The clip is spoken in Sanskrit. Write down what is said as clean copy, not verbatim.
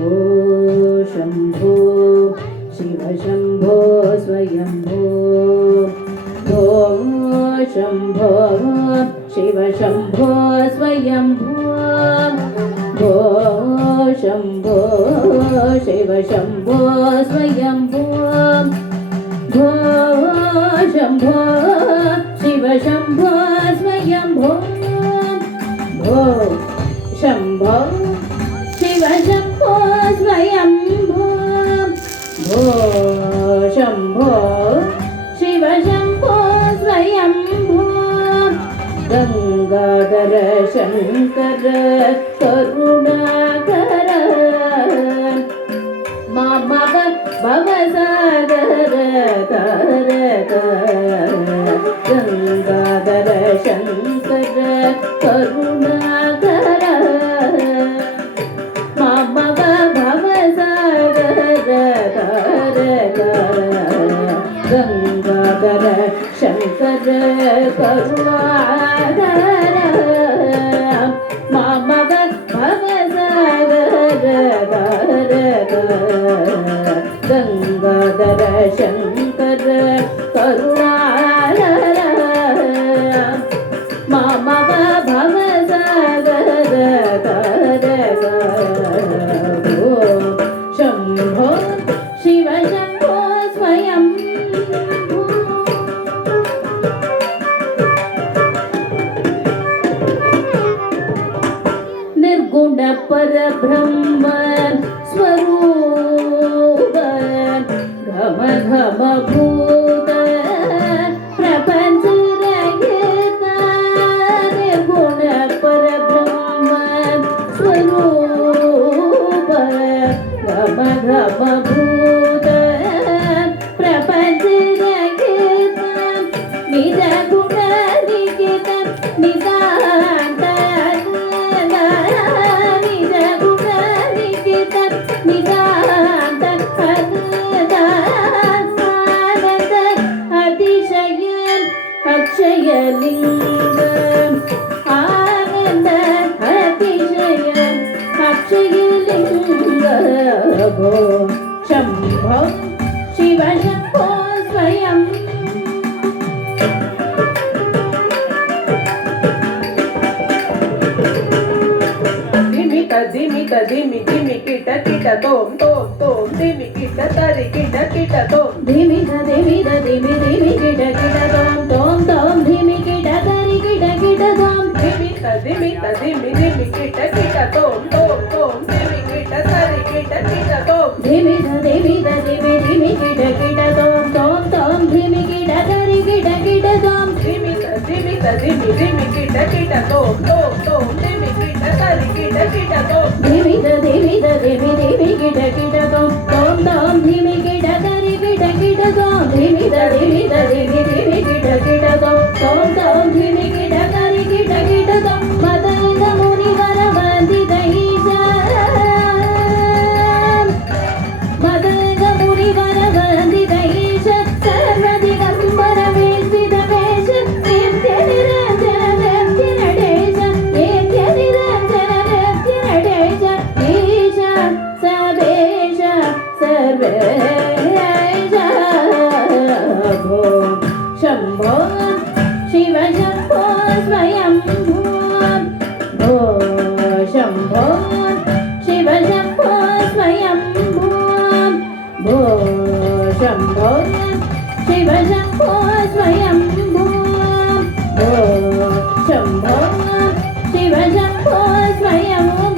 भो शम्भो शिव शम्भो स्वयम्भो भो शम्भो शिव शम्भो स्वयम्भो भो शम्भो शिव शम्भो स्वयम्भो भो शम्भो शिव शम्भो स्वयम्भो भो शम्भो शिव शम्भो स्वयम्भो भो शम्भो शिव शम्भो स्वयम्भो गंगाधर शंकर करुणाकर मामा भवसागर गंगाधर शंकर करुणाकर मामा भवसागर गंगाधर शंकर करुणाकर मामा भवसागर गंगाधर शंकर करुणाकर मामा भवसागर भो शम्भो शिव शम्भो स्वयम्भो निर्गुण परब्रह्म स्वरूप घम घम भूत प्रपंच रहित निर्गुण परब्रह्म स्वरूप घम घम भूत प्रपंच रहित निरगुण निकित निदान्त निरगुण निकित निदान्त अतिशय अक्षयलिंग आनंद अतिशय अक्षयलिंग भो शम्भो शिव शम्भो स्वयं धिमित धिमि धिमि किट किट तोम तोम तोम धिमि किट तरि किट किट तोम धिमित धिमित धिमि धिमि किट किट तोम तोम तोम धिमि किट तरि किट किट तोम धिमित धिमित धिमि धिमि किट किट तोम तोम तोम धिमि किट तरि किट किट तोम धिमित धिमित धिमि धिमि किट किट तोम तोम तोम धिमि किट तरि किट किट तोम धिमित धिमित धिमि धिमि किट किट तोम तोम तोम धिमि किट तरि किट किट तोम धिमित धिमित धिमि धिमि किट किट तोम तोम तोम धिमि किट तरि किट किट तोम धिमित धिमित धिमि धिमि किट किट तोम तोम तोम धिमि किट तरि किट किट तोम मदंग मुनिवर वंदित ईशा मदंग मुनिवर वंदित ईशा सर्वदिगंबर वेशित वेश नित्य निरंजन नृत्य नटेश नित्य निरंजन नृत्य नटेश ईशा सबेश सर्वेश भो शम्भो शिव शम्भो स्वयम्भो भो शम्भो शिव शम्भो स्वयम्भो भो शम्भो शिव शम्भो स्वयम्भो भो शम्भो शिव शम्भो स्वयम्भो